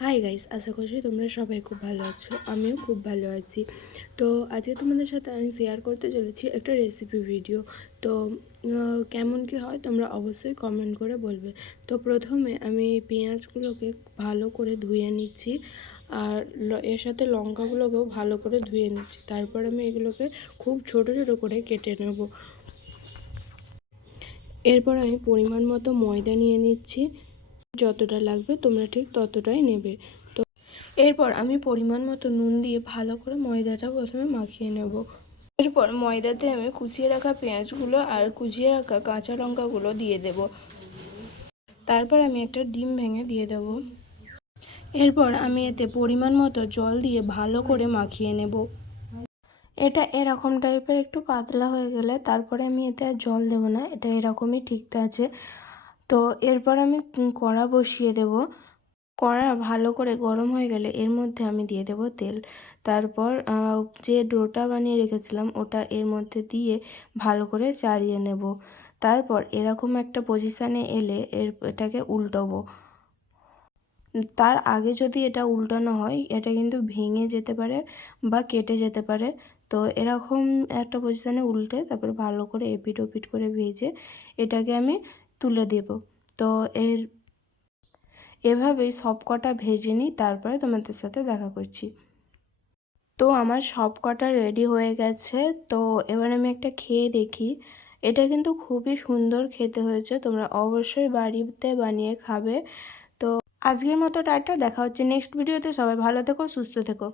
Hi guys, আশা করছি তোমরা সবাই খুব ভালো আছো। আমিও খুব ভালো আছি। তো আজকে তোমাদের সাথে আমি শেয়ার করতে চলেছি একটা রেসিপি ভিডিও। তো কেমন কি হয় তোমরা অবশ্যই কমেন্ট করে বলবে। তো প্রথমে আমি পেঁয়াজগুলোকে ভালো করে ধুয়ে নিচ্ছি, আর এর সাথে লঙ্কাগুলোকেও ভালো করে ধুয়ে নিচ্ছি। তারপর আমি এগুলোকে খুব ছোট ছোট করে কেটে নেব। এরপর আমি পরিমাণ মতো ময়দা নিয়ে নিচ্ছি। যতটা লাগবে তোমরা ঠিক ততটাই নেবে। তো এরপর আমি পরিমাণ মতো নুন দিয়ে ভালো করে ময়দাটা প্রথমে মাখিয়ে নেব। এরপর ময়দাতে আমি কুচিয়ে রাখা পেঁয়াজগুলো আর কুচিয়ে রাখা কাঁচা লঙ্কাগুলো দিয়ে দেব। তারপর আমি একটা ডিম ভেঙে দিয়ে দেব। এরপর আমি এতে পরিমাণ মতো জল দিয়ে ভালো করে মাখিয়ে নেব। এটা এরকম টাইপের একটু পাতলা হয়ে গেলে তারপরে আমি এতে আর জল দেবো না, এটা এরকমই ঠিক আছে। তো এরপর আমি কড়া বসিয়ে দেব। কড়া ভালো করে গরম হয়ে গেলে এর মধ্যে আমি দিয়ে দেব তেল। তারপর যে ডোটা বানিয়ে রেখেছিলাম ওটা এর মধ্যে দিয়ে ভালো করে চাড়িয়ে নেব। তারপর এরকম একটা পজিশানে এলে এটাকে উল্টাবো। তার আগে যদি এটা উল্টানো হয় এটা কিন্তু ভেঙে যেতে পারে বা কেটে যেতে পারে। তো এরকম একটা পজিশানে উল্টে তারপর ভালো করে এপিট ওপিট করে ভেজে এটাকে আমি তুলে দেব। তো এভাবেই সব কটা ভেজে নিই, তারপরে তোমাদের সাথে দেখা করছি। তো আমার সব কটা রেডি হয়ে গেছে। তো এবার আমি একটা খেয়ে দেখি। এটা কিন্তু খুবই সুন্দর খেতে হয়েছে, তোমরা অবশ্যই বাড়িতে বানিয়ে খাবে। তো আজকের মতো টাটা, দেখা হচ্ছে নেক্সট ভিডিওতে। সবাই ভালো থেকো, সুস্থ থেকো।